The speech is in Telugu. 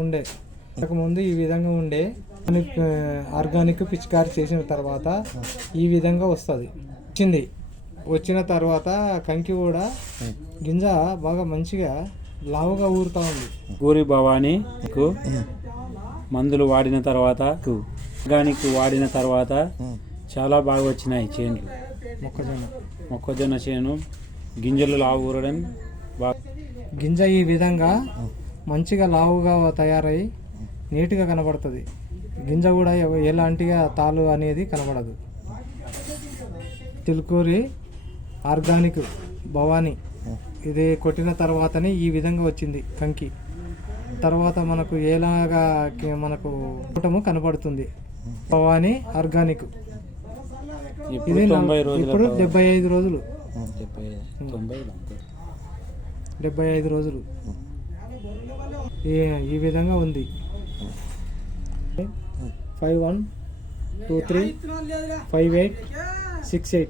ఉండే అంతకుముందు ఈ విధంగా ఉండే ఆర్గానిక్ పిచికారి చేసిన తర్వాత ఈ విధంగా వచ్చిన తర్వాత కంకి కూడా గింజ బాగా మంచిగా లావుగా ఊరుతా ఉంది. ఊరి భవానీకు మందులు వాడిన తర్వాత ఆర్గానిక్ వాడిన తర్వాత చాలా బాగా వచ్చినాయి చేనులు. మొక్కజొన్న చేను గింజలు లావు ఊరడం బాగా గింజ ఈ విధంగా మంచిగా లావుగా తయారై నీట్గా కనబడుతుంది. గింజ కూడా ఎలాంటిగా తాలు అనేది కనబడదు. చిలుకూరి ఆర్గానిక్ భవానీ ఇది కొట్టిన తర్వాతనే ఈ విధంగా వచ్చింది కంకి. తర్వాత మనకు ఎలాగా మనకు కూటము కనబడుతుంది. భవానీ ఆర్గానిక్ ఇది ఇప్పుడు 75 రోజులు 75 రోజులు ఈ విధంగా ఉంది. 51235868